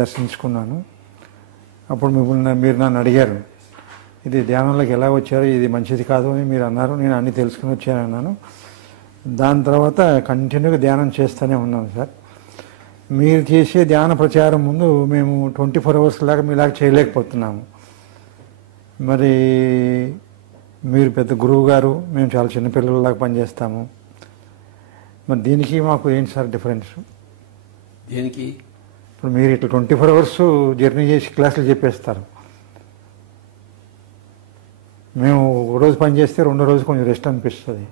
దర్శించుకున్నాను. అప్పుడు మీరు నన్ను అడిగారు, ఇది ధ్యానంలోకి ఎలా వచ్చారు, ఇది మంచిది కాదు అని మీరు అన్నారు. నేను అన్నీ తెలుసుకుని వచ్చానన్నాను. దాని తర్వాత కంటిన్యూగా ధ్యానం చేస్తూనే ఉన్నాను సార్. మీరు చేసే ధ్యాన ప్రచారం ముందు మేము 24 అవర్స్ లాగా మీలాగా చేయలేకపోతున్నాము. మరి మీరు పెద్ద గురువు గారు, మేము చాలా చిన్నపిల్లలలాగా పనిచేస్తాము. మరి దీనికి మాకు ఏంటి సార్ డిఫరెన్స్? దేనికి? ఇప్పుడు మీరు ఇట్లా 24 అవర్స్ జర్నీ చేసి క్లాసులు చెప్పేస్తారు. మేము ఒక రోజు పని చేస్తే రెండో రోజు కొంచెం రెస్ట్ అనిపిస్తుంది.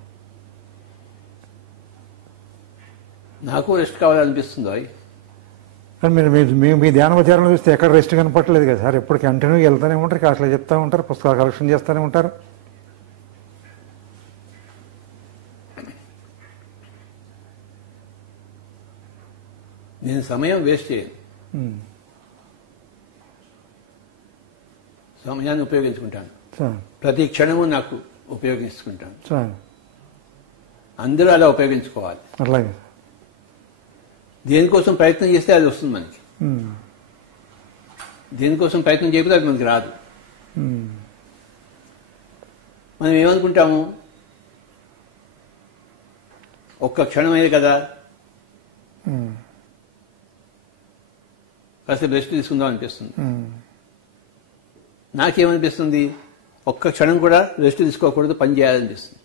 నాకు రెస్ట్ కావాలనిపిస్తుందో. కానీ మేము మీ ధ్యాన ప్రచారంలో చూస్తే ఎక్కడ రెస్ట్ కనపట్టలేదు కదా సార్. ఎప్పుడు కంటిన్యూగా వెళ్తూనే ఉంటారు, క్లాసులు చెప్తూ ఉంటారు, పుస్తకాలు కలెక్షన్ చేస్తూనే ఉంటారు. నేను సమయం వేస్ట్ చేయను, సమయాన్ని ఉపయోగించుకుంటాను. ప్రతి క్షణము నాకు ఉపయోగించుకుంటాను. అందరూ అలా ఉపయోగించుకోవాలి. అట్లాగే దేనికోసం ప్రయత్నం చేస్తే అది వస్తుంది మనకి. దేనికోసం ప్రయత్నం చేయకపోతే అది మనకి రాదు. మనం ఏమనుకుంటాము, ఒక్క క్షణమే కదా, కాస్త రెస్ట్ తీసుకుందాం అనిపిస్తుంది. నాకేమనిపిస్తుంది, ఒక్క క్షణం కూడా రెస్ట్ తీసుకోకూడదు, పని చేయాలనిపిస్తుంది.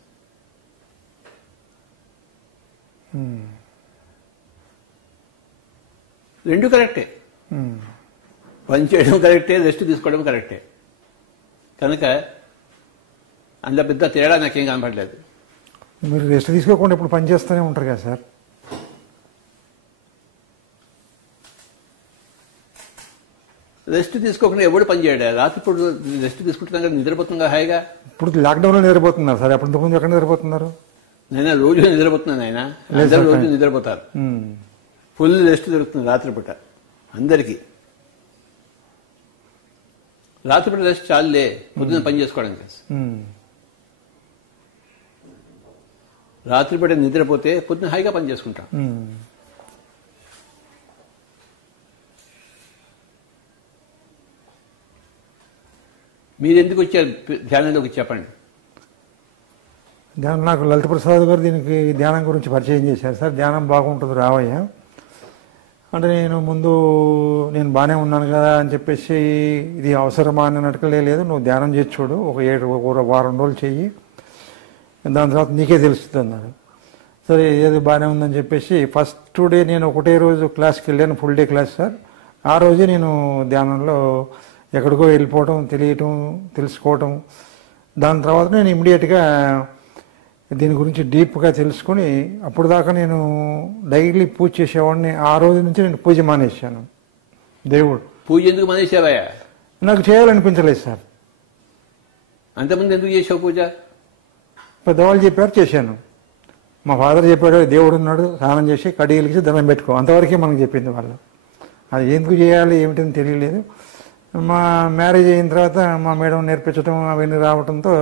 రెండు కరెక్టే, పని చేయడం కరెక్టే, రెస్ట్ తీసుకోవడం కరెక్టే. కనుక అందులో పెద్ద తేడా నాకేం కనపడలేదు. మీరు రెస్ట్ తీసుకోకుండా ఇప్పుడు పని చేస్తూనే ఉంటారు కదా సార్. రెస్ట్ తీసుకోకుండా ఎవడు పని చేయడా? రాత్రిపూట రెస్ట్ తీసుకుంటున్నా కదా, నిద్రపోతుందా హాయిగా. ఇప్పుడు లాక్డౌన్లో నిద్రపోతున్నారు సార్, అప్పుడు ఇంతకుముందు ఎక్కడ నిద్రపోతున్నారు? నేను రోజు నిద్రపోతున్నాను. ఆయన అందరూ రోజు నిద్రపోతారు. ఫుల్ రెస్ట్ దొరుకుతుంది రాత్రిపూట అందరికీ. రాత్రిపూట రెస్ట్ చాలులే, పొద్దున పని చేసుకోవడానికి. రాత్రిపూట నిద్రపోతే పొద్దున హాయిగా పని చేసుకుంటాం. మీరెందుకు వచ్చారు ధ్యానంలోకి చెప్పండి. ధ్యానం నాకు లలిత ప్రసాద్ గారు దీనికి ధ్యానం గురించి పరిచయం చేశారు సార్. ధ్యానం బాగుంటుంది రావయ్య అంటే, నేను బాగానే ఉన్నాను కదా అని చెప్పేసి ఇది అవసరమా అన్నట్టుగా లేదు, నువ్వు ధ్యానం చేసి చూడు, ఒక వారం రోజులు చెయ్యి, దాని తర్వాత నీకే తెలుస్తుంది అన్నారు. సరే ఏది బాగానే ఉందని చెప్పేసి ఫస్ట్ డే నేను ఒకటే రోజు క్లాస్కి వెళ్ళాను, ఫుల్ డే క్లాస్ సార్. ఆ రోజే నేను ధ్యానంలో ఎక్కడికో వెళ్ళిపోవటం, తెలుసుకోవటం. దాని తర్వాత నేను ఇమ్మీడియట్గా దీని గురించి డీప్గా తెలుసుకుని, అప్పుడు దాకా నేను డైలీ పూజ చేసేవాడిని. ఆ రోజు నుంచి నేను పూజ మానేశాను. దేవుడు పూజ ఎందుకు మానేసావయ్యా? నాకు చేయాలనిపించలేదు సార్. అంతకుముందు ఎందుకు చేసావు పూజ? పెద్దవాళ్ళు చెప్పారు, చేశాను. మా ఫాదర్ చెప్పాడు, దేవుడు ఉన్నాడు, స్నానం చేసి కడిగిలిచి దండం పెట్టుకో, అంతవరకే మనకు చెప్పింది వాళ్ళు. అది ఎందుకు చేయాలి ఏమిటని తెలియలేదు. మా మ్యారేజ్ అయిన తర్వాత మా మేడం నేర్పించడం అవన్నీ రావడంతో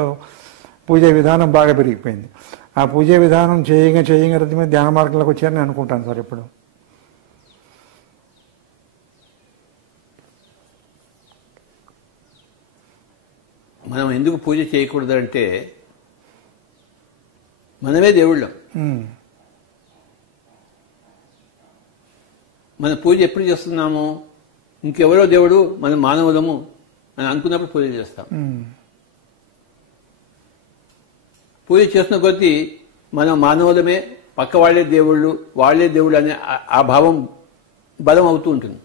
పూజా విధానం బాగా పెరిగిపోయింది. ఆ పూజా విధానం చేయంగా మీద ధ్యాన మార్గంలోకి వచ్చారని అనుకుంటాను సార్. ఇప్పుడు మనం ఎందుకు పూజ చేయకూడదంటే, మనమే దేవుళ్ళం. మన పూజ ఎప్పుడు చేస్తున్నాము? ఇంకెవరో దేవుడు, మనం మానవులము అని అనుకున్నప్పుడు పూజ చేస్తాం. పూజ చేస్తున్న కొద్దీ మనం మానవులమే, పక్క వాళ్లే దేవుళ్ళు అనే ఆ భావం బలం అవుతూ ఉంటుంది.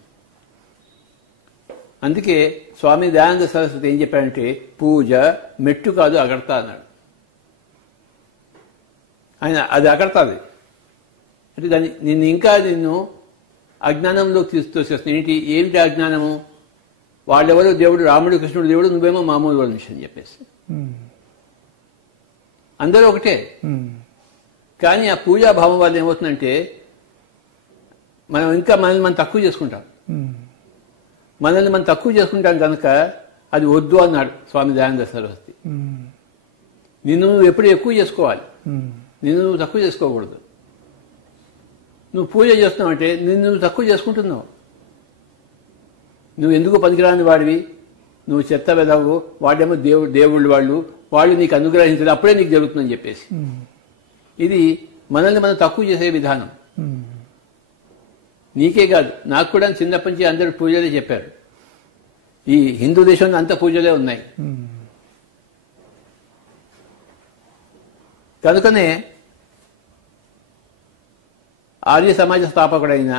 అందుకే స్వామి దయానంద సరస్వతి ఏం చెప్పారంటే, పూజ మెట్టు కాదు అగడతా అన్నాడు. ఆయన అది అగడతాది అంటే నిన్ను అజ్ఞానంలో తోసేస్తుంది. ఏమిటి అజ్ఞానము? వాళ్ళెవరో దేవుడు, రాముడు కృష్ణుడు దేవుడు, నువ్వేమో మామూలు మనిషి అని చెప్పేసి. అందరూ ఒకటే. కానీ ఆ పూజాభావం వల్ల ఏమవుతుందంటే, మనం ఇంకా మనల్ని మనం తక్కువ చేసుకుంటాం. మనల్ని మనం తక్కువ చేసుకుంటాం కనుక అది వద్దు అన్నాడు స్వామి దయానంద సరస్వతి. నిన్ను నువ్వు ఎప్పుడు ఎక్కువ చేసుకోవాలి, నిన్ను నువ్వు తక్కువ చేసుకోకూడదు. నువ్వు పూజ చేస్తున్నావు అంటే నిన్ను నువ్వు తక్కువ చేసుకుంటున్నావు. నువ్వు ఎందుకు పనికిరాని వాడివి, నువ్వు చెత్త వెదవు, వాడేమో దేవుళ్ళు వాళ్ళు నీకు అనుగ్రహించాలి, అప్పుడే నీకు జరుగుతుందని చెప్పేసి. ఇది మనల్ని మనం తక్కువ చేసే విధానం. నీకే కాదు, నాకు కూడా చిన్నప్పటి నుంచి అందరూ పూజలే చెప్పారు. ఈ హిందూ దేశంలో అంత పూజలే ఉన్నాయి. కనుకనే ఆర్య సమాజ స్థాపకుడైన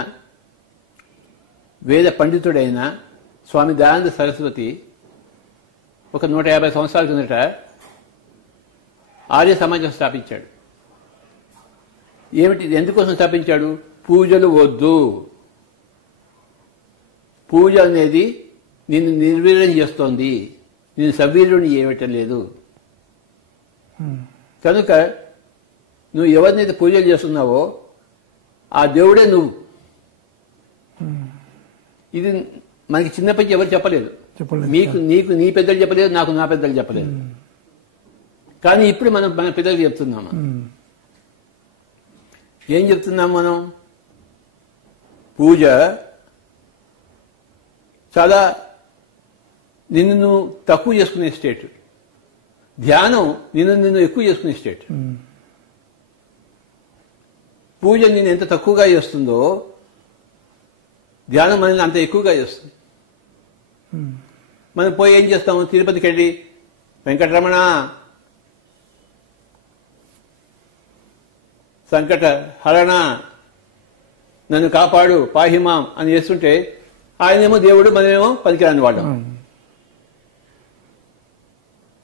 వేద పండితుడైన స్వామి దయానంద సరస్వతి ఒక 150 సంవత్సరాల కిందట ఆర్య సమాజం స్థాపించాడు. ఏమిటి, ఎందుకోసం స్థాపించాడు? పూజలు వద్దు, పూజ అనేది నిన్ను నిర్వీర్యం చేస్తోంది, నేను సవీర్యుని చేయటం లేదు. కనుక నువ్వు ఎవరినైతే పూజలు చేస్తున్నావో ఆ దేవుడే నువ్వు. ఇది మనకి చిన్నప్పటి ఎవరు చెప్పలేదు. నీకు నీ పెద్దలు చెప్పలేదు, నాకు నా పెద్దలు చెప్పలేదు. కానీ ఇప్పుడు మనం మన పెద్దలకు చెప్తున్నాము. ఏం చెప్తున్నాం మనం? పూజ చాలా నిన్ను నువ్వు తక్కువ చేసుకునే స్టేట్, ధ్యానం నిన్ను ఎక్కువ చేసుకునే స్టేట్. పూజ నేను ఎంత తక్కువగా చేస్తుందో ధ్యానం మనల్ని అంత ఎక్కువగా చేస్తుంది. మనం పోయి ఏం చేస్తాము? తిరుపతికి వెళ్ళి వెంకటరమణ సంకట హరణ నన్ను కాపాడు పాహిమాం అని చేస్తుంటే ఆయనేమో దేవుడు, మనమేమో పనికిరాని వాళ్ళం.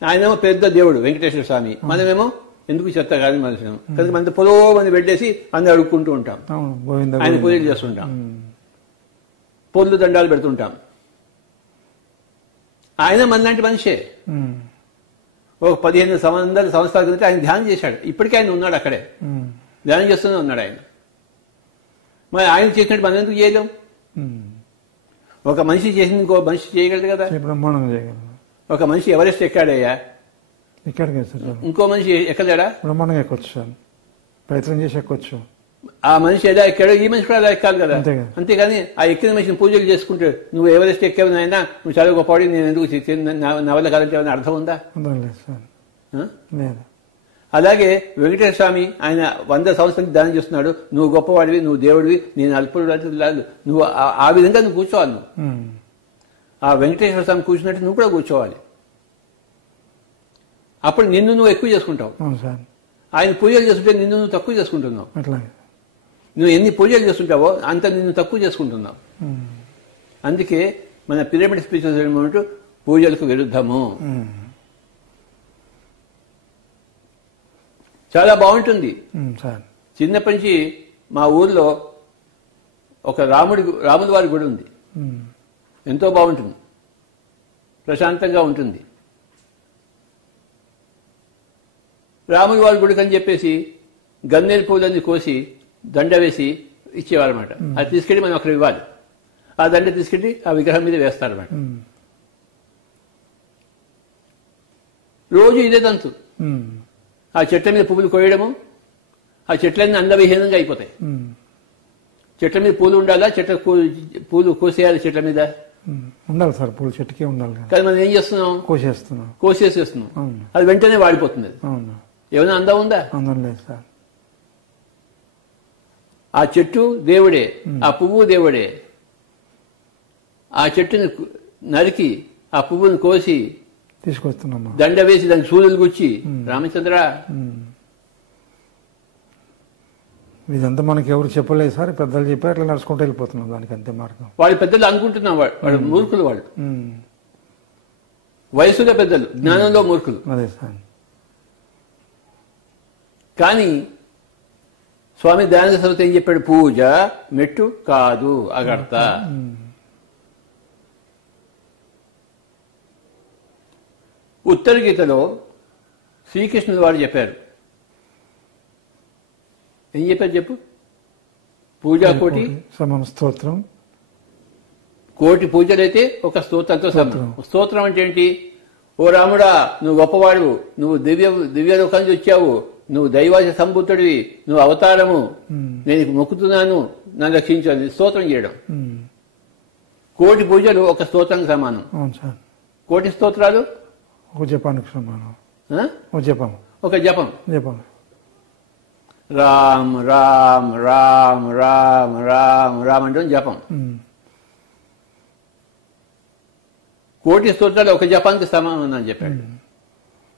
ఆయనేమో పెద్ద దేవుడు వెంకటేశ్వర స్వామి, మనమేమో ఎందుకు చెత్త కాని మనుషులు. కనుక మన పొలో మంది పెట్టేసి అందరు అడుక్కుంటూ ఉంటాం, ఆయన పూజలు చేస్తుంటాం, పొల్లు దండాలు పెడుతుంటాం. ఆయన మనలాంటి మనిషే. ఒక 15 సంవత్సరాల కింద ఆయన ధ్యానం చేశాడు. ఇప్పటికీ ఆయన ఉన్నాడు అక్కడే, ధ్యానం చేస్తూనే ఉన్నాడు ఆయన. మరి ఆయన చేసినట్టు మనం ఎందుకు చేయలేం? ఒక మనిషి చేసింది ఇంకో మనిషి చేయగలదు కదా. ఒక మనిషి ఎవరెస్ట్ ఎక్కాడయ్యా, ఇంకో మనిషి ఎక్కలేడా? బ్రహ్మాండంగా ఎక్కొచ్చు సార్, ప్రయత్నం చేసి ఎక్కొచ్చు. ఆ మనిషి ఎలా ఎక్కాడో ఈ మనిషి కూడా అలా ఎక్కాలి కదా. అంతేగాని ఆ ఎక్కిన మనిషిని పూజలు చేసుకుంటే నువ్వు ఎవరెస్ట్ ఎక్కావు నాయనా, నువ్వు చాలా గొప్పవాడి, నేను ఎందుకు నా వల్ల కాదంటే ఏమైనా అర్థం ఉందా? అలాగే వెంకటేశ్వర స్వామి ఆయన 100 సంవత్సరాలు దానం చేస్తున్నాడు. నువ్వు గొప్పవాడివి, నువ్వు దేవుడివి, నేను అల్పుడు. నువ్వు ఆ విధంగా నువ్వు కూర్చోవాలి. నువ్వు ఆ వెంకటేశ్వర స్వామి కూర్చున్నట్టు నువ్వు కూడా కూర్చోవాలి. అప్పుడు నిన్ను నువ్వు ఎక్కువ చేసుకుంటావు. ఆయన పూజలు చేస్తుంటే నిన్ను నువ్వు తక్కువ చేసుకుంటున్నావు. నువ్వు ఎన్ని పూజలు చేస్తుంటావో అంత నిన్ను తక్కువ చేసుకుంటున్నావు. అందుకే మన పిరమిడ్ స్పిరిచువల్ మూమెంట్ పూజలకు విరుద్ధము. చాలా బాగుంటుంది. చిన్నప్పటి నుంచి మా ఊర్లో ఒక రాముడి వారి గుడి ఉంది. ఎంతో బాగుంటుంది, ప్రశాంతంగా ఉంటుంది. రాముడి వారి గుడికి అని చెప్పేసి గన్నేరు పూలన్నీ కోసి దండ వేసి ఇచ్చేవారన్నమాట. అది తీసుకెళ్లి మనం అక్కడ ఇవ్వాలి. ఆ దండ తీసుకెళ్లి ఆ విగ్రహం మీద వేస్తారన్నమాట. రోజు ఇదే తంతు. ఆ చెట్ల మీద పువ్వులు కోయడము, ఆ చెట్లన్నీ అందవిహీనంగా అయిపోతాయి. చెట్ల మీద పూలు ఉండాలా, పూలు కోసేయాలి చెట్ల మీద ఉండాలి సార్, పూలు చెట్టుకే ఉండాలి. కానీ మనం ఏం చేస్తున్నాం? కోసేస్తున్నాం. అది వెంటనే వాడిపోతుంది. ఏమైనా అందం ఉందా? అందం లేదు సార్. ఆ చెట్టు దేవుడే, ఆ పువ్వు దేవుడే. ఆ చెట్టుని నరికి ఆ పువ్వుని కోసి తీసుకొస్తున్నాం, దండ వేసి దానికి సూదులు గుచ్చి రామచంద్ర. ఇదంతా మనకి ఎవరు చెప్పలేదు సార్, పెద్దలు చెప్పారు, అట్లా నడుచుకుంటూ వెళ్ళిపోతున్నాం. దానికి అంతే మార్గం. వాళ్ళు పెద్దలు అనుకుంటున్నాం, వాళ్ళు మూర్ఖులు. వాళ్ళు వయసులో పెద్దలు, జ్ఞానంలో మూర్ఖులు. అదే సార్. కానీ స్వామి దయానంద సరస్వతి ఏం చెప్పాడు? పూజ మెట్టు కాదు, అగర్త. ఉత్తర గీతలో శ్రీకృష్ణుడు వారు చెప్పారు. ఏం చెప్పారు చెప్పు? పూజా కోటి సమాన స్తోత్రం. కోటి పూజలైతే ఒక స్తోత్రంతో సమానం. స్తోత్రం అంటే ఏంటి? ఓ రాముడా, నువ్వు గొప్పవాడు, నువ్వు దివ్యలోకం నుంచి వచ్చావు, నువ్వు దైవాచ సంబుద్ధుడివి, నువ్వు అవతారము, నేను మొక్కుతున్నాను, నన్ను రక్షించాలి. స్తోత్రం చేయడం. కోటి పూజలు ఒక స్తోత్రానికి సమానం. అవును సార్. కోటి స్తోత్రాలు ఒక జపానికి సమానం. ఆ? ఒక జపం. ఒక జపం. జపం. రామ్ రామ్ రామ్ రామ్ రామ్ రామ్ అంటే జపం. కోటి స్తోత్రాలు ఒక జపానికి సమానం అని చెప్పాడు.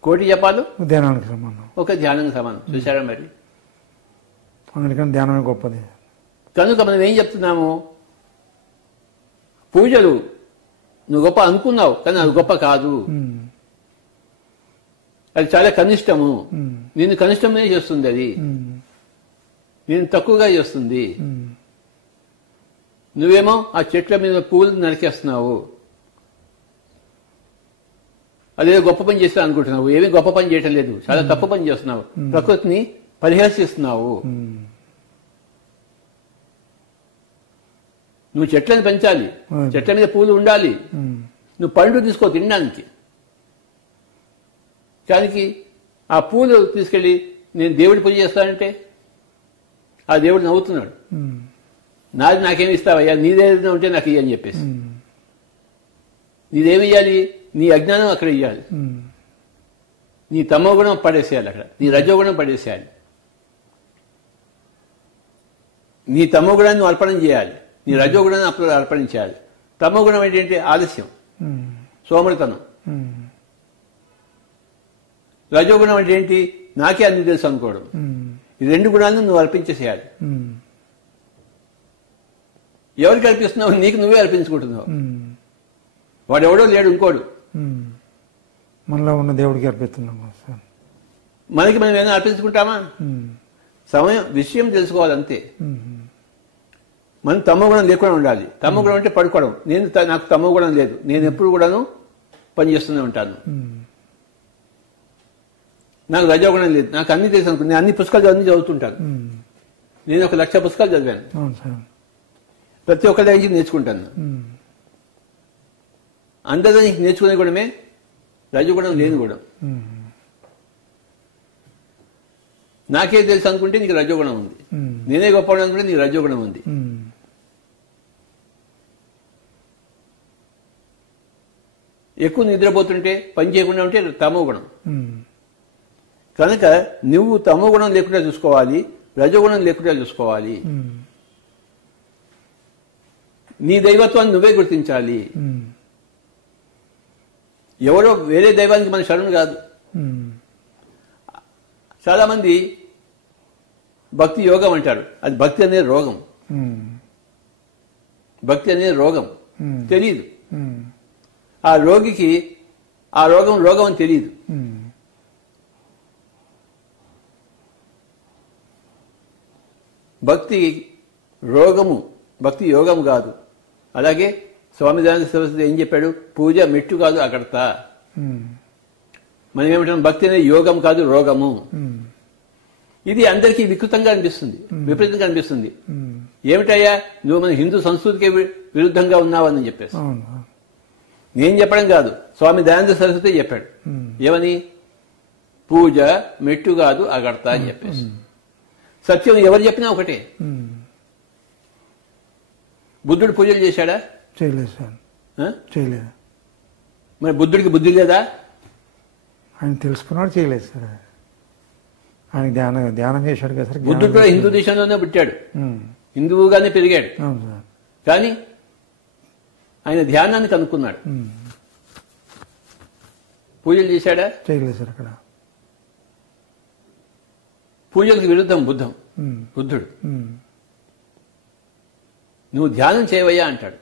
కోటి జపాలు ధ్యానానికి సమానం. ఒక ధ్యానానికి సమానం. చూసారా మరి? అందుకని ధ్యానమే గొప్పది. కనుక మనం ఏం చెప్తున్నాము? పూజలు నువ్వు గొప్ప అనుకున్నావు, కానీ అది గొప్ప కాదు. అది చాలా కనిష్టము. నేను కనిష్టమే చేస్తుంది. అది నేను తక్కువగా చేస్తుంది. నువ్వేమో ఆ చెట్ల మీద పూలు నరికేస్తున్నావు. అదే గొప్ప పని చేస్తా అనుకుంటున్నావు. ఏమీ గొప్ప పని చేయటం లేదు, చాలా తప్పు పని చేస్తున్నావు. ప్రకృతిని పరిహసిస్తున్నావు. నువ్వు చెట్లను పెంచాలి, చెట్ల మీద పూలు ఉండాలి, నువ్వు పండు తీసుకో తినడానికి. కానీ ఆ పూలు తీసుకెళ్లి నేను దేవుడి పూజ చేస్తానంటే ఆ దేవుడు నవ్వుతున్నాడు. నాది నాకేమి ఇస్తావయ్యా, నీదేదైనా ఉంటే నాకు ఇయ్యని చెప్పేసి. నీదేమి ఇయ్యాలి? నీ అజ్ఞానం అక్కడ ఇయ్యాలి, నీ తమోగుణం పడేసేయాలి, అక్కడ నీ రజోగుణం పడేసేయాలి. నీ తమోగుణాన్ని నువ్వు అర్పణం చేయాలి, నీ రజోగుణాన్ని అర్పణం చేయాలి. తమోగుణం ఏంటంటే ఆలస్యం, సోమరితనం. రజోగుణం అంటే ఏంటి? నాకే అన్ని తెలుసు అనుకోవడం. ఈ రెండు గుణాలను నువ్వు అర్పించేసేయాలి. ఎవరికి అర్పిస్తున్నావు? నీకు నువ్వే అర్పించుకుంటున్నావు. వాడెవడో లేడు, ఇంకోడు. మనలో ఉన్న దేవుడికి అర్పిస్తున్నాము. మనకి మనం ఏమైనా అర్పించుకుంటామా? సమయం విషయం తెలుసుకోవాలి అంతే. మనం తమోగుణం లేకుండా ఉండాలి. తమోగుణం అంటే పడుకోవడం. నాకు తమోగుణం లేదు, నేను ఎప్పుడు కూడాను పనిచేస్తూనే ఉంటాను. నాకు రజోగుణం లేదు, నాకు అన్ని తెలుసు అనుకో. నేను అన్ని పుస్తకాలు అన్ని చదువుతుంటాను. నేను 1,00,000 పుస్తకాలు చదివాను. ప్రతి ఒక్కరి దగ్గర నుంచి నేర్చుకుంటాను. అందరి నుంచి నేర్చుకునే గుణమే రజోగుణం లేని గుణం. నాకే తెలుసు అనుకుంటే నీకు రజోగుణం ఉంది. నేనే గొప్పవాడు అనుకుంటే నీకు రజోగుణం ఉంది. ఎక్కువ నిద్రపోతుంటే పని చేయకుండా ఉంటే తమో గుణం. కనుక నువ్వు తమో గుణం లేకుండా చూసుకోవాలి, రజోగుణం లేకుండా చూసుకోవాలి. నీ దైవత్వాన్ని నువ్వే గుర్తించాలి. ఎవరో వేరే దైవానికి మన శరణు కాదు. చాలా మంది భక్తి యోగం అంటారు. అది భక్తి అనేది రోగం. భక్తి అనేది రోగం, తెలియదు. ఆ రోగికి ఆ రోగం అని తెలియదు. భక్తి రోగము, భక్తి యోగం కాదు. అలాగే స్వామి దయానంద సరస్వతి ఏం చెప్పాడు? పూజ మెట్టు కాదు అకర్త. మనం ఏమిటం? భక్తి అనేది యోగం కాదు, రోగము. ఇది అందరికీ వికృతంగా అనిపిస్తుంది, విపరీతంగా అనిపిస్తుంది. ఏమిటయ్యా నువ్వు మన హిందూ సంస్కృతికి విరుద్ధంగా ఉన్నావని చెప్పేసి. నేను చెప్పడం కాదు, స్వామి దయానంద సరస్వతి చెప్పాడు. ఏమని? పూజ మెట్టు కాదు అగడతా అని చెప్పేసి. సత్యం ఎవరు చెప్పినా ఒకటే. బుద్ధుడు పూజలు చేశాడా? చేయలేదు సార్, చేయలేదు. మరి బుద్ధుడికి బుద్ధి లేదా? ఆయన తెలుసుకున్నాడు, చేయలేదు సార్. ఆయన ధ్యానం చేశాడు కదా సార్. బుద్ధుడు కూడా హిందూ దేశంలోనే పుట్టాడు, హిందువుగానే పెరిగాడు. కానీ ఆయన ధ్యానాన్ని కనుక్కున్నాడు. పూజలు చేశాడా? చేయలేదు సార్. అక్కడ పూజలకు విరుద్ధం బుద్ధుడు. నువ్వు ధ్యానం చేయవయ్యా అంటాడు.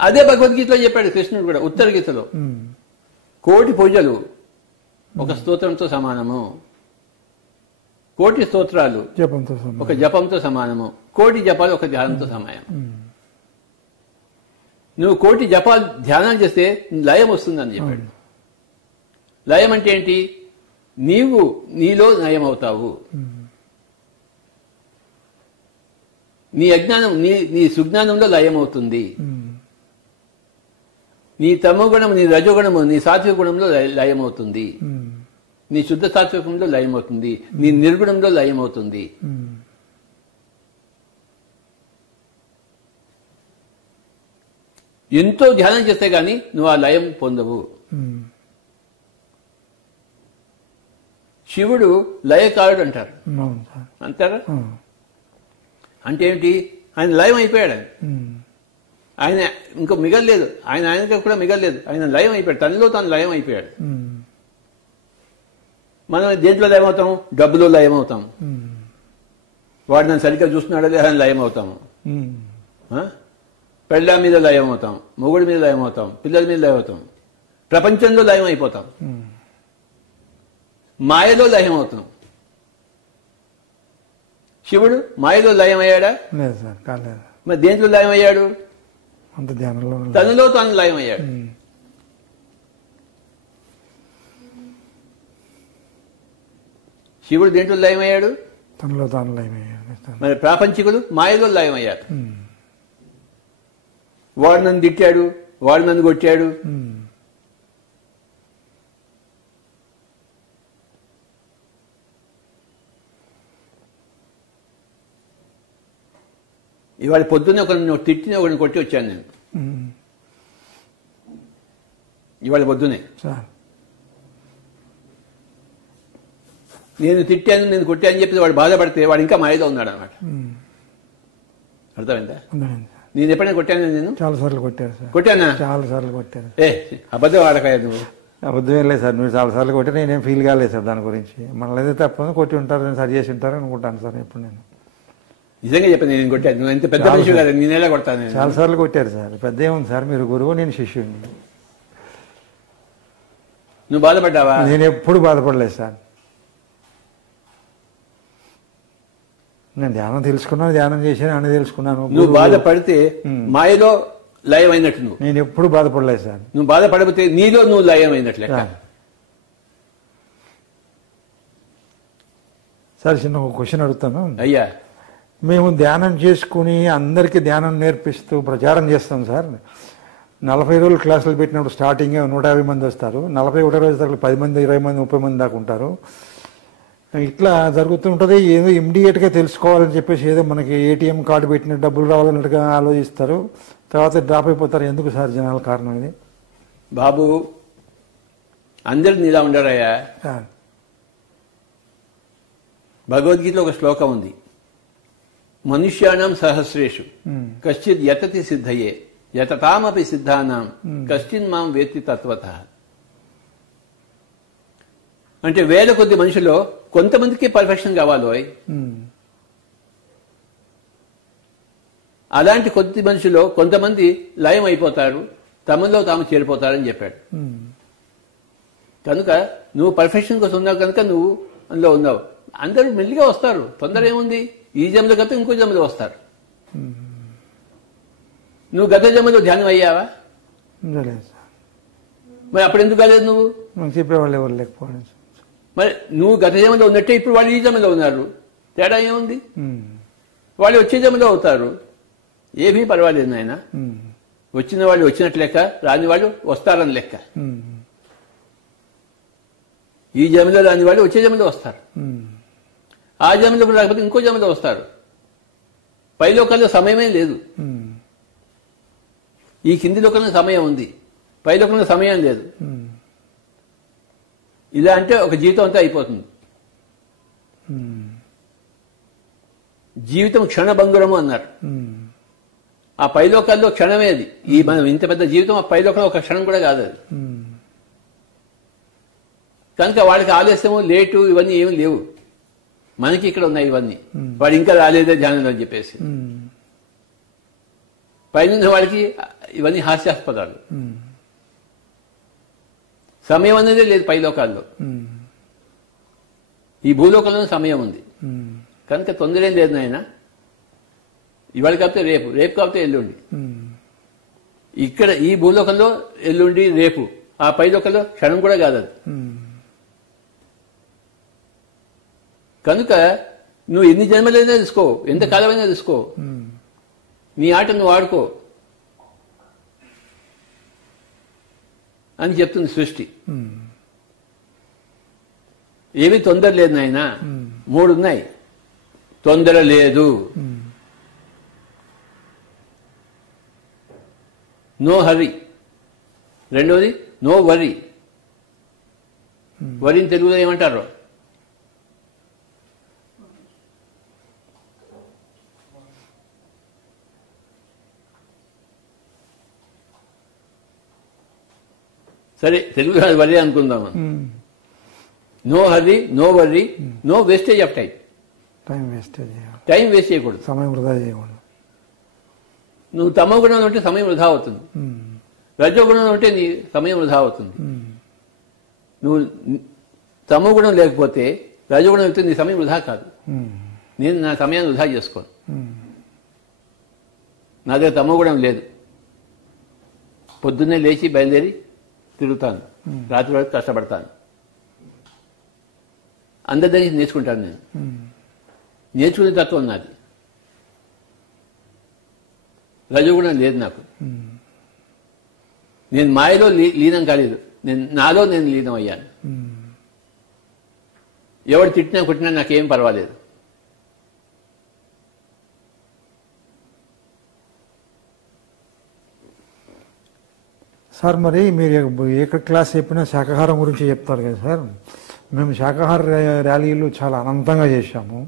అదే భగవద్గీతలో చెప్పాడు కృష్ణుడు కూడా, ఉత్తర గీతలో. కోటి పూజలు ఒక స్తోత్రంతో సమానము, కోటి స్తోత్రాలు ఒక జపంతో సమానము, కోటి జపాలు ఒక ధ్యానంతో సమానం. నువ్వు కోటి జపాలు ధ్యానాలు చేస్తే లయం వస్తుందని చెప్పాడు. లయం అంటే ఏంటి? నీవు నీలో నయం అవుతావు. నీ అజ్ఞానం నీ సుజ్ఞానంలో లయం అవుతుంది. నీ తమోగుణము, నీ రజోగుణము, నీ సాత్విక గుణంలో లయం అవుతుంది. నీ శుద్ధ సాత్వికంలో లయం అవుతుంది. నీ నిర్గుణంలో లయం అవుతుంది. ఎంతో ధ్యానం చేస్తే గాని నువ్వు ఆ లయం పొందవు. శివుడు లయకారుడు అంటారు. అంటారా? అంటే ఏంటి? ఆయన లయం అయిపోయాడు. ఆయన ఇంకో మిగలలేదు, ఆయనగా కూడా మిగలలేదు. ఆయన లయం అయిపోయాడు, తనలో తాను లయం అయిపోయాడు. మనం దేంట్లో లయం అవుతాం? డబ్బులో లయం అవుతాం. వాడు నన్ను సరిగ్గా చూస్తున్నాడో లేదా అని లయం అవుతాము. పెళ్ళ మీద లయం అవుతాం, మొగుడి మీద లయం అవుతాం, పిల్లల మీద లయం అవుతాం, ప్రపంచంలో లయం అయిపోతాం, మాయలో లయం అవుతాం. శివుడు మాయలో లయం అయ్యాడా? లేదు సార్, కాలేదు. మరి దేంట్లో లయం అయ్యాడు? అంత ధ్యానంలో, తనలో తాను లయం అయ్యాడు. శివుడు దేంట్లో లయం అయ్యాడు? తనలో తాను లయం అయ్యాడు. మరి ప్రాపంచికులు మాయలో లయం అయ్యారు. వాడు నన్ను తిట్టాడు, వాడు నన్ను కొట్టాడు, ఇవాళ పొద్దున్నే ఒకరిని తిట్టిన ఒకరిని కొట్టి వచ్చాను నేను. ఇవాళ పొద్దునే నేను తిట్టాను, నేను కొట్టాను చెప్పి వాడు బాధపడితే వాడు ఇంకా మాయలో ఉన్నాడు అనమాట. అర్థమైందా? నేను ఎప్పుడైనా కొట్టాను? నేను చాలా సార్లు కొట్టారు సార్. కొట్టానా? చాలా సార్లు కొట్టారు. అబద్ధం ఆడకాయ నువ్వు. అబద్ధం ఏం లేదు సార్, మీరు చాలా సార్లు కొట్టారు. నేనేం ఫీల్ కాలేదు సార్ దాని గురించి. మనల్ని తప్ప కొట్టి ఉంటారు, సరి చేసి ఉంటారు అనుకుంటాను సార్. ఎప్పుడు నేను నిజంగా చెప్పాను, నేను కొట్టాను. నువ్వు ఎంత పెద్ద మనిషి కాదు, నేనేలా కొడతాను? చాలా సార్లు కొట్టారు సార్. పెద్ద ఏముంది సార్, మీరు గురువు, నేను శిష్యుడిని. నువ్వు బాధపడ్డావా? నేను ఎప్పుడు బాధపడలేదు సార్. నేను ధ్యానం తెలుసుకున్నాను, ధ్యానం చేశాను అని తెలుసుకున్నాను. నువ్వు బాధపడితే మాయలో లయం అయినట్టు నువ్వు. నేను ఎప్పుడు బాధపడలేదు సార్. నువ్వు బాధపడితే నీలో నువ్వు లయం అయినట్లు లెక్క. సార్, చిన్న ఒక క్వశ్చన్ అడుగుతాను. అయ్యా, మేము ధ్యానం చేసుకుని అందరికీ ధ్యానం నేర్పిస్తూ ప్రచారం చేస్తాం సార్. 40 రోజులు క్లాసులు పెట్టినప్పుడు స్టార్టింగ్ 150 మంది వస్తారు. 41 రోజుల తర్వాత 10 మంది, 20 మంది, 30 మంది దాకా ఉంటారు. ఇట్లా జరుగుతుంటుంది. ఏదో ఇమ్మీడియట్గా తెలుసుకోవాలని చెప్పేసి ఏదో మనకి ఏటీఎం కార్డు పెట్టిన డబ్బులు రావాలన్నట్టుగా ఆలోచిస్తారు, తర్వాత డ్రాప్ అయిపోతారు. ఎందుకు సార్ జనాల కారణం ఇది? బాబు, అందరు నీలా ఉండరయ్యా. భగవద్గీతలో ఒక శ్లోకం ఉంది, మనుష్యాణం సహస్రేషు కశ్చిత్ యతతి సిద్ధయే యతతామపి సిద్ధానాం కశ్చిన్ మాం వేత్తి తత్వతః. అంటే వేల కొద్ది మనుషుల్లో కొంతమందికి పర్ఫెక్షన్ కావాలి. అలాంటి కొద్ది మనుషుల్లో కొంతమంది లయం అయిపోతారు, తమలో తాము చేరిపోతారని చెప్పాడు. కనుక నువ్వు పర్ఫెక్షన్ కోసం ఉన్నావు కనుక నువ్వు అందులో ఉన్నావు. అందరూ మెల్లిగా వస్తారు, తొందర ఏముంది? ఈ జన్మలో గత ఇంకో జన్మలో వస్తారు. నువ్వు గత జన్మలో ధ్యానం అయ్యావా? మరి అప్పుడు ఎందుకు కాలేదు నువ్వు? చెప్పేవాళ్ళు ఎవరు లేకపోవడం. మరి నువ్వు గత జన్మలో ఉన్నట్టే ఇప్పుడు వాళ్ళు ఈ జన్మలో ఉన్నారు. తేడా ఏముంది? వాళ్ళు వచ్చే జన్మలో అవుతారు, ఏమీ పర్వాలేదు నాయన. వచ్చిన వాళ్ళు వచ్చినట్టు లెక్క, రాని వాళ్ళు వస్తారని లెక్క. ఈ జన్మలో రాని వాళ్ళు వచ్చే జన్మలో వస్తారు, ఆ జన్మలో రాకపోతే ఇంకో జన్మలో వస్తారు. పైలోకంలో సమయమే లేదు. ఈ కింది లోకంలో సమయం ఉంది, పైలోకంలో సమయం లేదు. ఇలా అంటే ఒక జీవితం అంతా అయిపోతుంది. జీవితం క్షణభంగురము అన్నారు. ఆ పైలోకాల్లో క్షణమే అది. ఈ మనం ఇంత పెద్ద జీవితం ఆ పైలోకంలో ఒక క్షణం కూడా కాదు అది. కనుక వాళ్ళకి ఆలస్యము, లేటు ఇవన్నీ ఏమి లేవు. మనకి ఇక్కడ ఉన్నాయి ఇవన్నీ. వాడు ఇంకా రాలేదే ధ్యానంలో అని చెప్పేసి పైన వాళ్ళకి ఇవన్నీ హాస్యాస్పదాలు. సమయం అనేది లేదు పైలోకాల్లో. ఈ భూలోకంలో సమయం ఉంది కనుక తొందర ఏం లేదు నాయన. ఇవాళ కాకపోతే రేపు, రేపు కాకపోతే ఎల్లుండి. ఇక్కడ ఈ భూలోకంలో ఎల్లుండి, రేపు. ఆ పైలోకంలో క్షణం కూడా కాదు అది. కనుక నువ్వు ఎన్ని జన్మలైనా తీసుకో, ఎంత కాలమైనా తీసుకో, నీ ఆట నువ్వు ఆడుకో అని చెప్తుంది సృష్టి. ఏమీ తొందర లేదు నాయన. 3 ఉన్నాయి. తొందర లేదు, నో హరి. రెండవది నో వరి. వరిని తెలుగులో ఏమంటారు? సరే, తెలుగులో వరి అనుకుందాం. No hurry, no worry, no wastage of time. Time waste చేయకూడదు, సమయం వృధా చేయకూడదు. నువ్వు తమో గుణంలో ఉంటే సమయం వృధా అవుతుంది, రజోగుణంలో ఉంటే నీ సమయం వృధా అవుతుంది. నువ్వు తమో గుణం లేకపోతే రజోగుణం అయితే నీ సమయం వృధా కాదు. నేను నా సమయాన్ని వృధా చేసుకోను. నా దగ్గర తమో గుణం లేదు. పొద్దున్నే లేచి బయలుదేరి తిరుగుతాను, రాత్రి వరకు కష్టపడతాను, అందరి దగ్గర నేర్చుకుంటాను. నేను నేర్చుకునే తత్వం నాది. రజోగుణం లేదు నాకు. నేను మాయలో లీనం కాలేదు, నాలో నేను లీనం అయ్యాను. ఎవడు తిట్టినా కొట్టినా నాకేం పర్వాలేదు. సార్, మరి మీరు ఏ క్లాస్ చెప్పినా శాకాహారం గురించి చెప్తారు కదా సార్. మేము శాకాహార ర్యాలీలు చాలా అనంతంగా చేశాము.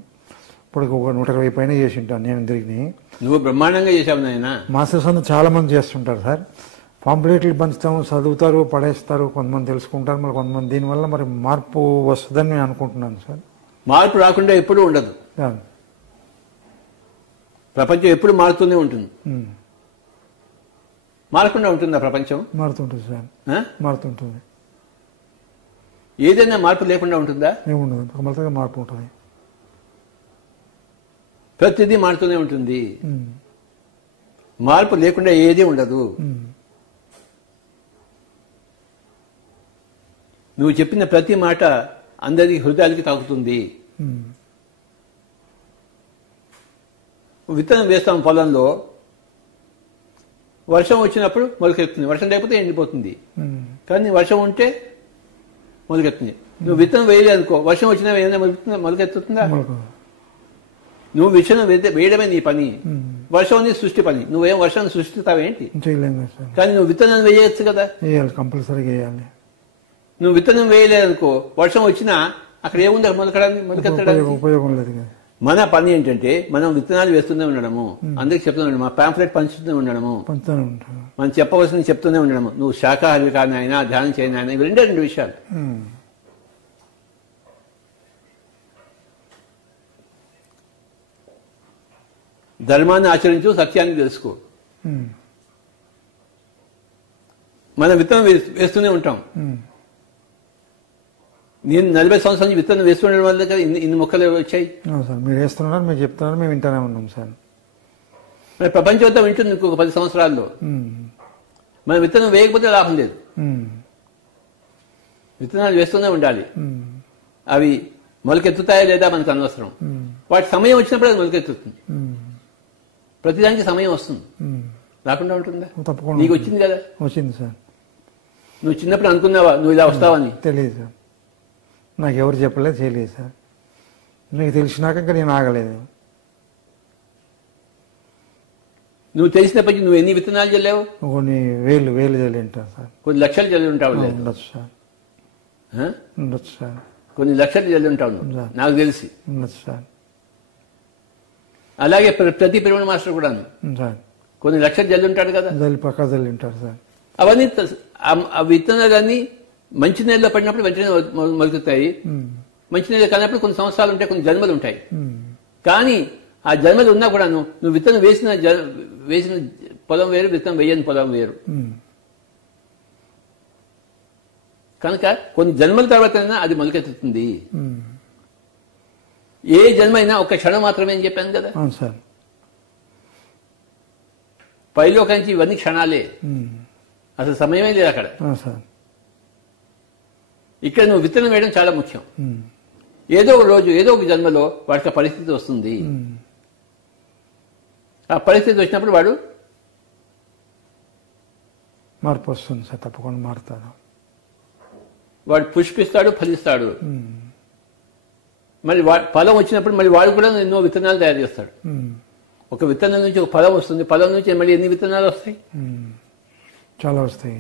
ఇప్పుడు ఒక 120 పైన చేసి ఉంటాను నేను తిరిగి. నువ్వు బ్రహ్మాండంగా చేశావు నాయన. మాస్టర్స్ అందరూ చాలా మంది చేస్తుంటారు సార్. పాంప్లెట్లు పంచుతాము, చదువుతారు, పడేస్తారు, కొంతమంది తెలుసుకుంటారు, మరి కొంతమంది. దీనివల్ల మరి మార్పు వస్తుందని నేను అనుకుంటున్నాను సార్. మార్పు రాకుండా ఎప్పుడూ ఉండదు. ప్రపంచం ఎప్పుడు మారుతూనే ఉంటుంది. మారకుండా ఉంటుందా ప్రపంచం? మారుతుంటుంది సార్, మారుతుంటుంది. ఏదైనా మార్పు లేకుండా ఉంటుందా? ఏముండదు, కంపల్సరీగా మార్పు ఉంటుంది. ప్రతిదీ మారుతూనే ఉంటుంది. మార్పు లేకుండా ఏదీ ఉండదు. నువ్వు చెప్పిన ప్రతి మాట అందరి హృదయాలకి తాకుతుంది. విత్తనం వేస్తాం పొలంలో, వర్షం వచ్చినప్పుడు మొలకెత్తుంది, వర్షం లేకపోతే ఎండిపోతుంది. కానీ వర్షం ఉంటే మొలకెత్తుంది. నువ్వు విత్తనం వేయలేదు అనుకో, వర్షం వచ్చినా ఏదైనా మొలకెత్తుతుందా? నువ్వు విత్తనం వేయడమే నీ పని. వర్షం అనేది సృష్టి పని. నువ్వేం వర్షాన్ని సృష్టిస్తావేంటి? కానీ నువ్వు విత్తనం వేయచ్చు కదా. కంపల్సరీగా వేయాలి. నువ్వు విత్తనం వేయలేదనుకో, వర్షం వచ్చినా అక్కడ ఏముంది మొలకెత్తడానికి? ఉపయోగం లేదు. మన పని ఏంటంటే మనం విత్తనాలు వేస్తూనే ఉండడము, అందరికి చెప్తూనే ఉండడం, మా పాంఫ్లెట్ పంచుతూనే ఉండడము, మనం చెప్పవలసింది చెప్తూనే ఉండడము. నువ్వు శాకాహారి కానీ అయినా ధ్యానం చేయని అయినా, ఇవి రెండు విషయాలు. ధర్మాన్ని ఆచరించు, సత్యాన్ని తెలుసుకో. మనం విత్తనం వేస్తూనే ఉంటాం. నేను 40 సంవత్సరాల నుంచి విత్తనం వేస్తుండడం వల్ల కదా ఇన్ని మొక్కలు వచ్చాయి. సార్, మీరు వేస్తున్నారు, మీరు చెప్తున్నారు, మేము వింటానే ఉన్నాం సార్. మరి ప్రపంచం అంతా వింటుంది ఇంకొక 10 సంవత్సరాల్లో. మనం విత్తనం వేయకపోతే లాభం లేదు. విత్తనాలు వేస్తూనే ఉండాలి. అవి మొలకెత్తుతాయా లేదా మనకు అనవసరం. వాటి సమయం వచ్చినప్పుడు అది మొలకెత్తుతుంది. ప్రతిదానికి సమయం వస్తుంది, రాకుండా ఉంటుందా? తప్పకుండా. నీకు వచ్చింది కదా. వచ్చింది సార్. నువ్వు చిన్నప్పుడు అనుకున్నావా నువ్వు ఇలా వస్తావని? తెలియదు సార్, నాకు ఎవరు చెప్పలేదు, తెలియదు సార్. నీకు తెలిసినాక ఇంకా నేను ఆగలేదు. నువ్వు తెలిసినప్పటికీ నువ్వు ఎన్ని విత్తనాలు చల్లావు? కొన్ని వేలు చల్లి ఉంటారు సార్. కొన్ని లక్షలు చల్లి ఉంటావు. ఉండొచ్చు సార్, ఉండొచ్చు సార్. కొన్ని లక్షలు చల్లి ఉంటావు నాకు తెలిసి. ఉండొచ్చు సార్. అలాగే ప్రతి పిరమిడ్ మాస్టర్ కూడా సార్ కొన్ని లక్షలు జల్లి ఉంటాడు కదా. పక్కా జల్లి ఉంటారు సార్. అవన్నీ ఆ విత్తనాలన్నీ మంచి నీళ్ళలో పడినప్పుడు వెంటనే మొలుగుతాయి. మంచి నీళ్ళు కానప్పుడు కొన్ని సంవత్సరాలు ఉంటాయి, కొన్ని జన్మలు ఉంటాయి. కానీ ఆ జన్మలు ఉన్నా కూడా నువ్వు విత్తనం వేసిన పొలం వేరు, విత్తనం వేయని పొలం వేరు. కనుక కొన్ని జన్మల తర్వాత అది మొలకెత్తుతుంది. ఏ జన్మ అయినా ఒక క్షణం మాత్రమే అని చెప్పాను కదా. సార్, పైలోకానికి ఇవన్నీ క్షణాలే, అసలు సమయమే లేదు అక్కడ. ఇక్కడ నువ్వు విత్తనం వేయడం చాలా ముఖ్యం. ఏదో ఒక రోజు ఏదో ఒక జన్మలో వాడికి ఆ పరిస్థితి వస్తుంది. ఆ పరిస్థితి వచ్చినప్పుడు వాడు మార్పు వస్తుంది సార్, తప్పకుండా మారుతాడు. వాడు పుష్పిస్తాడు, ఫలిస్తాడు. మరి ఫలం వచ్చినప్పుడు మళ్ళీ వాడు కూడా ఎన్నో విత్తనాలు తయారు చేస్తాడు. ఒక విత్తనం నుంచి ఒక ఫలం వస్తుంది, ఫలం నుంచి మళ్ళీ ఎన్ని విత్తనాలు వస్తాయి? చాలా వస్తాయి.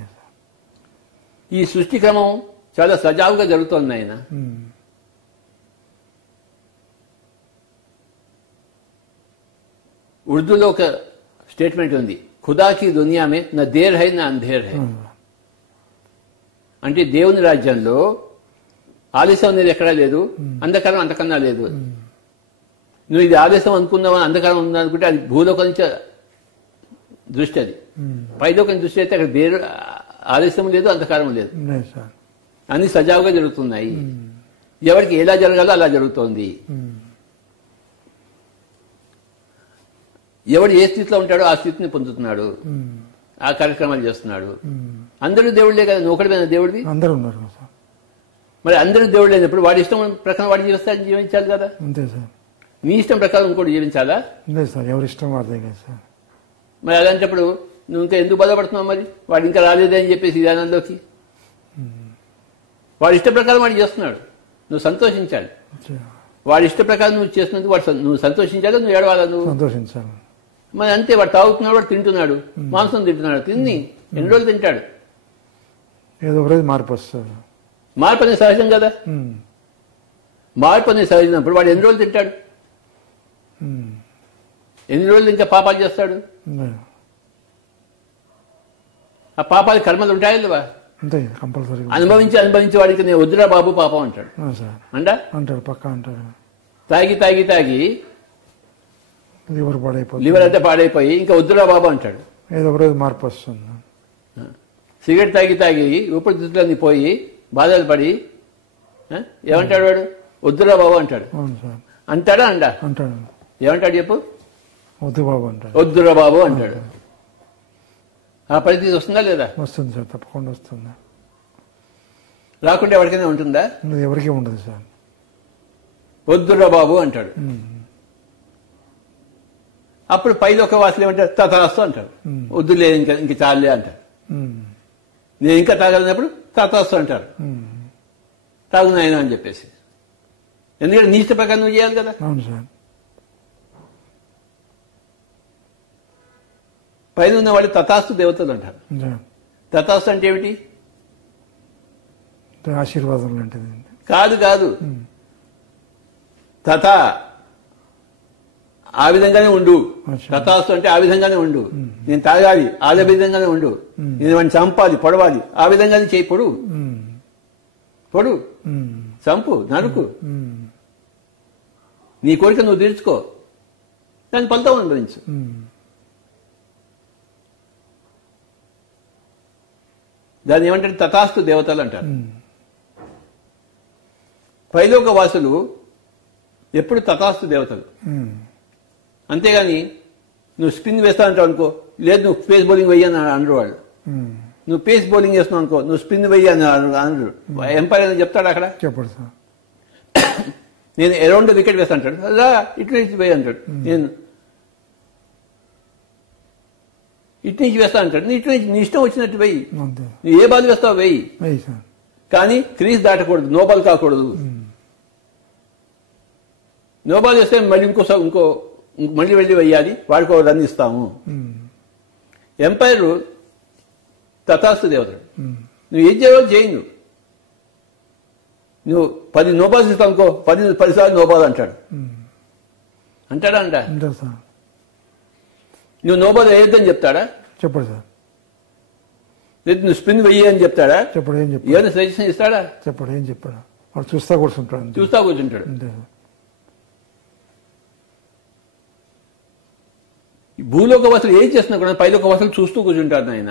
ఈ సృష్టి క్రమం చాలా సజావుగా జరుగుతోంది ఆయన. ఉర్దూలో ఒక స్టేట్మెంట్ ఉంది, ఖుదాకి దునియా మే నా దేర్ హై నా అంధేర్ హై. అంటే దేవుని రాజ్యంలో ఆలస్యం అనేది ఎక్కడా లేదు, అంధకారం అంతకన్నా లేదు. నువ్వు ఇది ఆలస్యం అనుకున్నావని అంధకారం ఉందా అనుకుంటే అది భూలోకం నుంచి దృష్టి, అది పైలోకం దృష్టి అయితే అక్కడ వేరు ఆలస్యం లేదు, అంధకారం లేదు, అన్ని సజావుగా జరుగుతున్నాయి. ఎవరికి ఎలా జరగాలో అలా జరుగుతోంది. ఎవడు ఏ స్థితిలో ఉంటాడో ఆ స్థితిని పొందుతున్నాడు, ఆ కార్యక్రమాలు చేస్తున్నాడు. అందరూ దేవుళ్ళే కదా, నువ్వు ఒకటి దేవుడివి, అందరూ ఉన్నారు. మరి అందరూ దేవుడు లేనప్పుడు వాడి ఇష్టం ప్రకారం వాడు జీవించాలి కదా. అంతే సార్. నీ ఇష్టం ప్రకారం ఇంకోటి జీవించాలా? లేదు సార్, ఎవరి ఇష్టం వాడిదే కదా సార్. మరి అలాంటప్పుడు నువ్వు ఇంకా ఎందుకు బాధపడుతున్నావు? మరి వాడు ఇంకా రాలేదే అని చెప్పేసి విధానంలోకి వాడి ఇష్ట ప్రకారం వాడు చేస్తున్నాడు, నువ్వు సంతోషించాలి. వాడి ఇష్ట ప్రకారం నువ్వు చేస్తున్నందుకు వాడు నువ్వు సంతోషించాలి, నువ్వు ఏడవాలా, నువ్వు సంతోషించాలి. మరి అంతే, వాడు తాగుతున్నాడు, వాడు తింటున్నాడు, మాంసం తింటున్నాడు, తిని ఎన్ని రోజులు తింటాడు, ఏదో ఒక రోజు మార్పు వస్తుంది. మార్పు అనేది సహజం కదా. మార్పు అనేది సహజమైనప్పుడు వాడు ఎన్ని రోజులు తింటాడు, ఎన్ని రోజులు ఇంకా పాపాలు చేస్తాడు? ఆ పాపాలు కర్మలు ఉంటాయా లేవా? కంపల్సరీ అనుభవించి వాడికి నేను వద్దురా బాబు పాపం అంటాడు. అంటాడు పక్కా అంటాడు. తాగి తాగి తాగి లివర్ అంతా పాడైపోయి ఇంకా వద్దురా బాబు అంటాడు. ఏదో ఒక రోజు మార్పు వస్తుంది. సిగరెట్ తాగి తాగి ఊపిరితిత్తులన్నీ పోయి బాధలు పడి ఏమంటాడు వాడు? వద్దురా బాబు అంటాడు. అంటాడా? అంటాడు. ఏమంటాడు చెప్పు? వద్దు బాబు అంటాడు. వద్దురా బాబు అంటాడు. ఆ పరిస్థితి వస్తుందా లేదా? వస్తుంది సార్, తప్పకుండా వస్తుంది. రాకుంటే ఎవరికైనా ఉంటుందా? ఎవరికీ ఉండదు సార్. వద్దురా బాబు అంటాడు. అప్పుడు పైలోక వాసులు ఏమంటారు? తథాస్తు అంటారు. వద్దులే ఇంక చాలే అంటారు. నేను ఇంకా తాగలినప్పుడు తథాస్తు అంటారు, తాగునాయన అని చెప్పేసి. ఎందుకంటే నీ ఇష్ట ప్రకారం నువ్వు చేయాలి కదా. అవును సార్. పైన ఉన్న వాళ్ళు తథాస్తు దేవతలు అంటారు. తథాస్తు అంటే ఏమిటి? ఆశీర్వాదం లాంటిది కాదు. కాదు, తథా ఆ విధంగానే ఉండు. తథాస్తు అంటే ఆ విధంగానే ఉండు. నేను తాగాలి, ఆ విధంగానే ఉండు. నేను వాడిని చంపాలి, పొడవాలి, ఆ విధంగానే చేయి. పొడు, చంపు, నరుకు, నీ కోరిక నువ్వు తీర్చుకో, దాని ఫలితం అనుభవించు. దాన్ని ఏమంటారు? తథాస్తు దేవతలు అంటారు. పైలోక వాసులు ఎప్పుడు తథాస్తు దేవతలు. అంతేగాని నువ్వు స్పిన్ వేస్తా అంటావు అనుకో, లేదు నువ్వు పేస్ బౌలింగ్ వెయ్యని అనరు వాళ్ళు. నువ్వు పేస్ బౌలింగ్ చేస్తున్నావు అనుకో, నువ్వు స్పిన్ వెయ్యని అనరు. ఎంపైర్ అని చెప్తాడు అక్కడ. చెప్పడు సార్. నేను అరౌండ్ వికెట్ వేస్తా అంటాడు, అలా ఇటు నుంచి వెయ్యి అంటాడు. నేను ఇటు నుంచి వేస్తా అంటాడు, నీ ఇటు నుంచి నీ ఇష్టం వచ్చినట్టు వెయ్యి. నువ్వు ఏ బాల్ వేస్తావు వెయ్యి, కానీ క్రీజ్ దాటకూడదు, నో బాల్ కాకూడదు. నో బాల్ వేస్తే మళ్ళీ ఇంకో మళ్ళీ వెళ్ళి వెయ్యాలి, వాడికో రన్ ఇస్తాము. ఎంపైర్ తథాస్తు దేవతడు. నువ్వు ఏం చేయాలో చేయి. నువ్వు 10 నోబాల్స్ ఇస్తావు అనుకో, 10 సార్లు నోబాల్ అంటాడు. అంటాడా? నువ్వు నోబాల్ వేయొద్దని చెప్తాడా? చెప్పడు సార్. లేదు నువ్వు స్పిన్ వెయ్యి అని చెప్తాడా? చెప్పడు. ఏం చెప్పాడు? ఏమైనా సజెషన్ ఇస్తాడా? చెప్పడు. ఏం చెప్పాడు? వాడు చూస్తా కూర్చుంటాడు. భూలోక వాసులు ఏం చేస్తున్నా కూడా పైలోక వాసులు చూస్తూ కూర్చుంటారు. ఆయన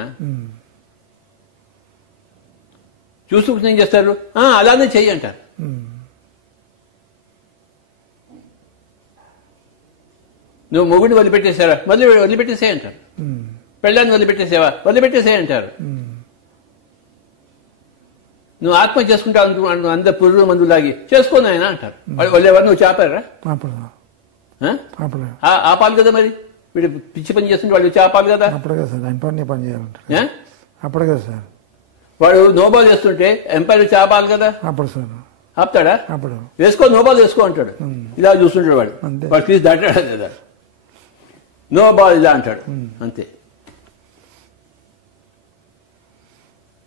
చూస్తూ కూర్చుని ఏం చేస్తారు? అలానే చెయ్యి అంటారు. నువ్వు మొగుడిని వదిలిపెట్టేసారా? వదిలిపెట్టేసే అంటారు. పెళ్ళాన్ని వదిలిపెట్టేసేవా? వదిలిపెట్టేసే అంటారు. నువ్వు ఆత్మహత్య చేసుకుంటావు అనుకున్నాను, అందరు పురుగు మందు లాగి చేసుకోను ఆయన అంటారు. వాళ్ళు ఎవరు? నువ్వు చాపారా? ఆపాలి కదా. మరి వీడు పిచ్చి పని చేస్తుంటే వాళ్ళు ఆపాలి కదా. అప్పుడు కదా సార్. వాడు నోబాల్ చేస్తుంటే ఎంపైర్ ఆపాలి కదా. ఆపుతాడా? వేసుకో, నోబాల్ వేసుకో అంటాడు. ఇలా చూస్తుంటాడు వాడు. వాడు తీసి దాటాడా కదా. నోబాల్ ఇలా అంటాడు, అంతే.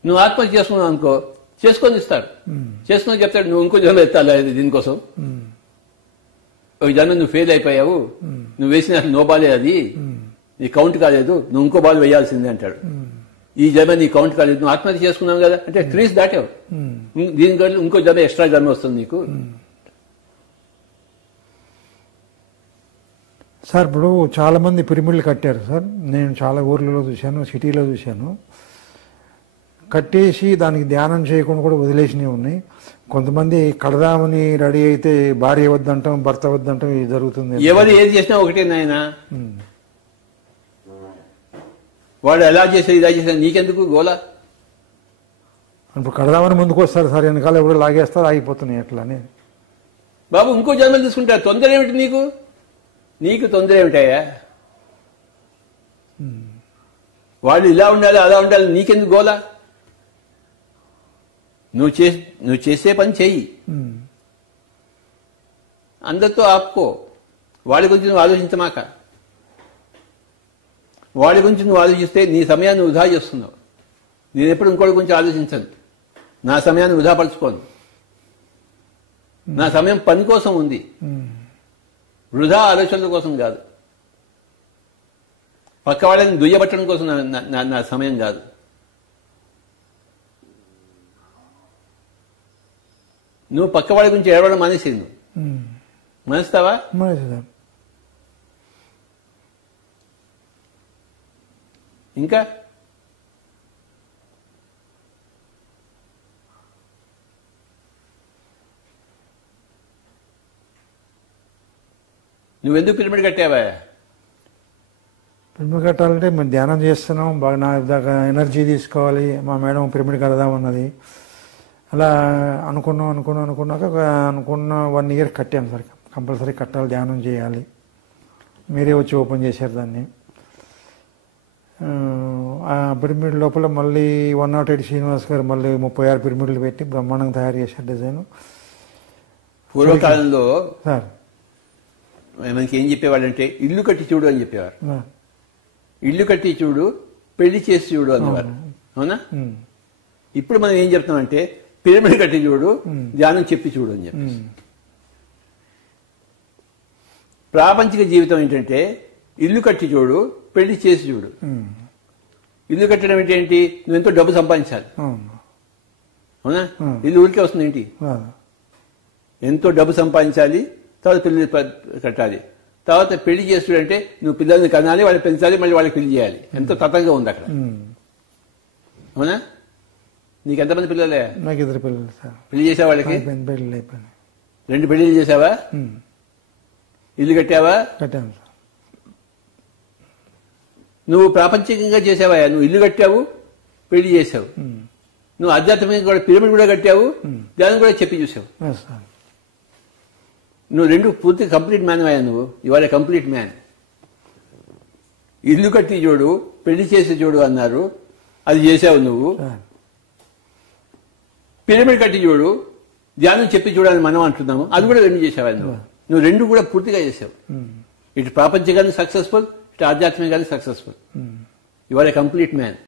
నువ్వు ఆత్మహత్య చేసుకున్నావు అనుకో, చేసుకొని ఇస్తాడు. చేసుకొని చెప్తాడు నువ్వు ఇంకో జన్మ ఎత్తాలి దీనికోసం. ఒక జన్మ నువ్వు ఫెయిల్ అయిపోయావు, నువ్వు వేసిన నో బాలే అది, నీ కౌంట్ కాలేదు, నువ్వు ఇంకో బాల్ వేయాల్సిందే అంటాడు. ఈ జన్మ నీ కౌంట్ కాలేదు, నువ్వు ఆత్మహత్య చేసుకున్నావు కదా అంటే క్రీస్ దాటావు, దీనికంటే ఇంకో జన్మ ఎక్స్ట్రా జన్మ వస్తుంది నీకు. సార్ ఇప్పుడు చాలా మంది పిరమిడ్లు కట్టారు సార్. నేను చాలా ఊర్లలో చూశాను, సిటీలో చూశాను. కట్టేసి దానికి ధ్యానం చేయకుండా కూడా వదిలేసినవి ఉన్నాయి. కొంతమంది కడదామని రెడీ అయితే భార్య వద్దంటాం, భర్త వద్దంటాం, ఇది జరుగుతుంది. ఎవరు ఏది చేసినా ఒకటే నాయన, వాడు ఎలా చేసా ఇలా చేసా నీకెందుకు గోలా. ఇప్పుడు కడదామని ముందుకు వస్తారు సార్, వెనకాల ఎవరు లాగేస్తారు, ఆగిపోతున్నాయి అట్లానే. బాబు ఇంకో జన్మలు తీసుకుంటారు, తొందర ఏమిటి నీకు? నీకు తొందర ఏమిటాయా? వాళ్ళు ఇలా ఉండాలి అలా ఉండాలి, నీకెందుకు గోలా? నువ్వు చేసే పని చెయ్యి, అందరితో ఆపుకో. వాళ్ళ గురించి నువ్వు ఆలోచించమాక. వాళ్ళ గురించి నువ్వు ఆలోచిస్తే నీ సమయాన్ని వృధా చేస్తున్నావు. నేను ఎప్పుడు ఇంకోటి గురించి ఆలోచించను, నా సమయాన్ని వృధా పరుచుకోను. నా సమయం పని కోసం ఉంది, వృధా ఆలోచనల కోసం కాదు. పక్క వాళ్ళని దుయ్యబట్టడం కోసం నా సమయం కాదు. నువ్వు పక్క వాళ్ళ గురించి ఏడవడం మానేసి నువ్వు మానేస్తావా? ఇంకా నువ్వెందుకు పిరమిడ్ కట్టావా? పిరమిడ్ కట్టాలంటే మేము ధ్యానం చేస్తున్నాం, బాగా నా దాకా ఎనర్జీ తీసుకోవాలి. మా మేడం పిరమిడ్ కడదామన్నది. అలా అనుకున్నాక అనుకున్న 1 year కట్టాను సార్. కంపల్సరీ కట్టాలి, ధ్యానం చేయాలి. మీరే వచ్చి ఓపెన్ చేశారు దాన్ని. ఆ పిరమిడ్ లోపల మళ్ళీ 108 శ్రీనివాస్ గారు మళ్ళీ 36 పిరమిడ్లు పెట్టి బ్రహ్మాండంగా తయారు చేశారు డిజైన్. పూర్వకాలంలో సార్ మనకి ఏం చెప్పేవాళ్ళంటే ఇల్లు కట్టి చూడు అని చెప్పేవారు. ఇల్లు కట్టి చూడు, పెళ్లి చేసి చూడు అనేవారు. అవునా? ఇప్పుడు మనం ఏం చెప్తామంటే పిరమిడ్ కట్టి చూడు, ధ్యానం చెప్పి చూడు అని చెప్పి. ప్రాపంచిక జీవితం ఏంటంటే ఇల్లు కట్టి చూడు, పెళ్లి చేసి చూడు. ఇల్లు కట్టడం ఏంటి? నువ్వు ఎంతో డబ్బు సంపాదించాలి. అవునా? ఇల్లు ఊరికే వస్తుంది ఏంటి? ఎంతో డబ్బు సంపాదించాలి, తర్వాత పెళ్లి కట్టాలి, తర్వాత పెళ్లి చేస్తుడంటే నువ్వు పిల్లల్ని కనాలి, వాళ్ళు పెంచాలి, మళ్ళీ వాళ్ళకి పెళ్లి చేయాలి. ఎంతో తతంగా ఉంది అక్కడ. అవునా? నీకు ఎంతమంది పిల్లలే? నాకు 2 పిల్లలు సార్. పెళ్లి చేసావా వాళ్ళకి? పెళ్ళి అయిపోయింది. 2 పెళ్లిళ్ళు చేసావా? ఇల్లు కట్టావా? కట్టాను సార్. నువ్వు ప్రాపంచికంగా చేసావా? నువ్వు ఇల్లు కట్టావు, పెళ్లి చేసావు. నువ్వు ఆధ్యాత్మికంగా కూడా పిరమిడ్ కూడా కట్టావు, దాన్ని కూడా చెప్పి చూసావు. నువ్వు 2 పూర్తి కంప్లీట్ మ్యాన్ అయ్యా. నువ్వు ఇవాళ కంప్లీట్ మ్యాన్. ఇల్లు కట్టి చూడు, పెళ్లి చేసి చూడు అన్నారు, అది చేసావు నువ్వు. పిరమిడ్ కట్టి చూడు, ధ్యానం చెప్పి చూడాలని మనం అంటున్నాము, అది కూడా 2 చేసావా నువ్వు 2 కూడా పూర్తిగా చేసావు. ఇటు ప్రాపంచికంగా సక్సెస్ఫుల్, ఇటు ఆధ్యాత్మికంగా సక్సెస్ఫుల్. ఇవాళ కంప్లీట్ మ్యాన్.